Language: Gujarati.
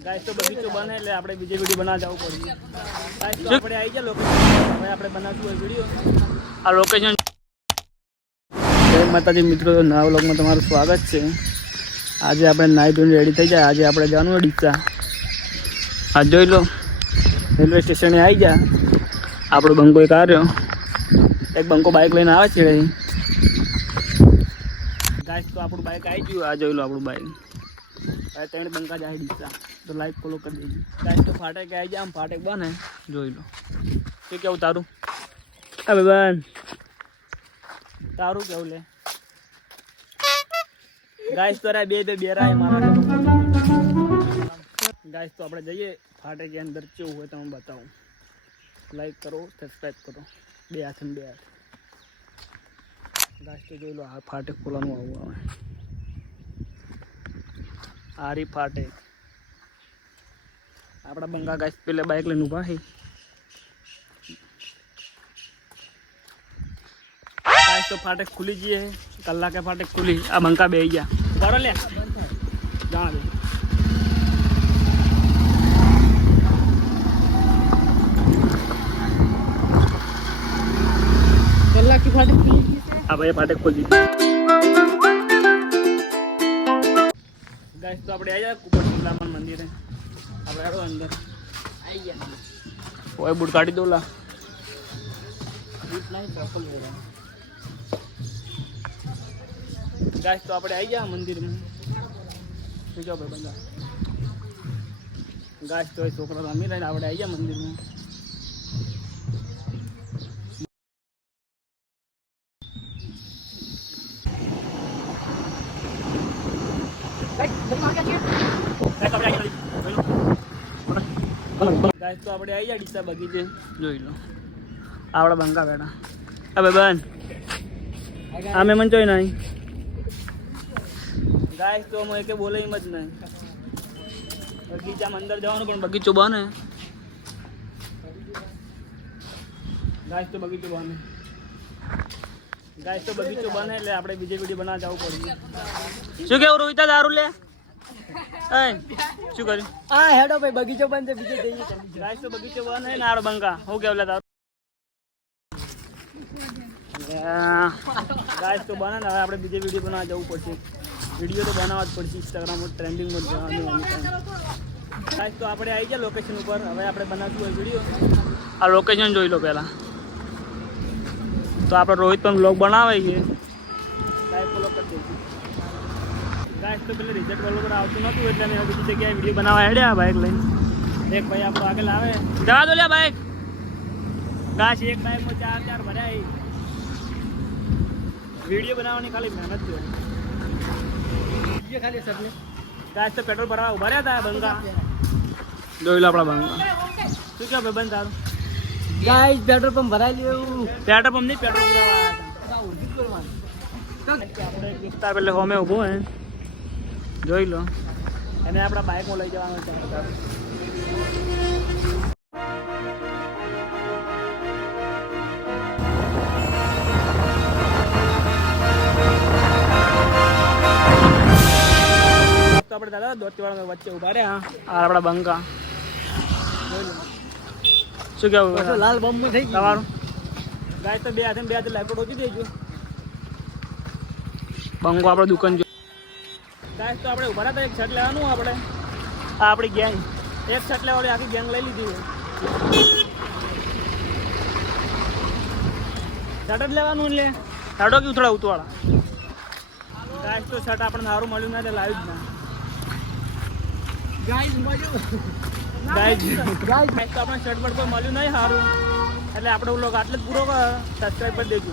ગાઈસ તો બગીચો બને એટલે આપણે બીજી વિડીયો બનાવવા જવું પડશે. ગાઈસ તો આપણે આવી ગયા લોકેશન, હવે આપણે બનાવશું વિડીયો. આ લોકેશન. જય માતાજી મિત્રો, નવા વ્લોગમાં તમારું સ્વાગત છે. આજે આપણે નાઈ ધોઈને રેડી થઈ જાય. આજે આપણે જવાનું ડીસા. આ જોઈ લો, રેલવે સ્ટેશને આવી ગયા. આપણો બંકો એક આવ્યો, એક બંકો બાઇક લઈને આવે છે. ગાઈસ તો આપણું બાઇક આવી ગયું. આ જોઈ લો આપણું બાઇક. હવે 3 બંકા જાય ડીસા, તો લાઈક ફોલો કરી દેજો. ગાઈસ તો ફાટેક આવી જાય, આમ ફાટેક બને જોઈ લો. શું કેવું તારું? હવે બેન તારું કેવું લે? ગાઈસ તો રે બે બેરાય મારા. ગાઈસ તો આપણે જઈએ ફાટેક અંદર કેવું હોય તમે બતાવું. લાઈક કરો, સબસ્ક્રાઈબ કરો, બે હાથ. ગાઈસ તો જોઈ લો, આ ફાટેક ખોલવાનું આવું આવે. આરી ફાટેક આપણા બંગા. ગાઈસ પેલે બાઇક લઈને ઉભા છે. ગાઈસ તો ફાટેક ખુલી જઈએ, કલાકે ફાટેક ખુલી. આ બંકા બે ગયા બરો લે જા દે. કલાકે ફાટેક ખુલી. હા ભાઈ ફાટેક ખુલી. ગાઈસ તો આપણે આવી જાય કુપર શિલામન મંદિરે. આપણે આવો અંદર આવી ગયા. ઓય બુટ કાઢી દો લા. ગાઈસ તો આપણે આવી ગયા મંદિરમાં. શું કહો ભાઈ બંદા? ગાઈસ તો છોકરા રમી રહીને આપણે આવી ગયા મંદિરમાં. ગાઈસ તો આપણે આવી ગયા ડીસા બગીચે. જોઈ લો આપણા બંકા બેઠા. હવે બેન આ મેં જોઈ નહીં. ગાઈસ તો અમે કે બોલે એમ જ નહીં. બગીચામાં અંદર જવાનું પણ બગીચો બને. ગાઈસ તો બગીચો બને. ગાઈસ તો બગીચો બને એટલે આપણે બીજી વિડીયો બનાવવા જવું પડશે. શું કેવું રોહિતા દારૂ લે? શું કર્યું? હા હેડો ભાઈ, બગીચો બનશે બીજે જઈએ. ગાઈસ તો બગીચો બને ને આરો બંકા. હું કેવું લે તારું? ગાઈસ તો બને ને હવે આપણે બીજી વિડીયો બનાવવા જવું પડશે. વિડીયો તો બનાવવા જ પડશે. ઇન્સ્ટાગ્રામમાં ટ્રેન્ડિંગમાં જવાનું. ગાઈસ તો આપણે આવી ગયા લોકેશન ઉપર. હવે આપણે બનાવશું વિડીયો. આ લોકેશન જોઈ લો પહેલાં. તો આપણે રોહિત પણ બ્લોગ બનાવે છે. લાઈક ફોલો કરી દઈશું. ગાઈસ તો પેલે રિઝલ્ટ વાળું પર આવતું નહોતું એટલે મેં બીજી જગ્યાએ વિડીયો બનાવવા હેડ્યા બાઇક લઈને. એક ભાઈ આપણો આગળ આવે, જવા દો લે બાઇક. ગાઈસ એક બાઇકમાં 4 ભર્યા. વિડીયો બનાવવાની ખાલી મહેનત છે. ખાલી સર ગાઈસ તો પેટ્રોલ ભરવા ઉભા રહ્યા હતા બંગા. જોઈ લો આપણા બંગા. શું કહો ભાઈ બંધ તારું? ગાઈસ પેટ્રોલ પંપ ભરાઈ લેવું. પેટ્રોલ પંપ નહીં, પેટ્રોલ પુરાવા આપણે કિસ્તા પેલે હોમે ઊભો હે. જોઈ લો એને આપણા બાઇકમાં લઈ જવાનું છે. તો આપણે દાદા દોતીવાળા વચ્ચે ઉભા રહ્યા. આ આપણા બંકા. જોઈ લો શું કેવું? લાલ બમ્બુ થઈ ગયું તમારું. ગાઈસ તો બે હાથે લેપટોપ ઓછી દેજો. બંકો આપણે દુકાન જો. ગાઈસ તો આપણે ઉભા હતા. એક શર્ટ લેવાનું આપણે. આ આપણી ગેંગ. એક શર્ટ લેવાની આખી ગેંગ લઈ લીધી. શર્ટ જ લેવાનું એટલે શર્ટો કેવું થોડા ઉતવાળા. ગાઈસ તો શર્ટ આપણને સારું મળ્યું ના, લાવ્યું જ ના. ગાઈસ તો આપણે શર્ટ પર મળ્યું નહીં સારું એટલે આપણે લોકો આટલે જ પૂરો સબસ્ક્રાઈબ કરી દેજો.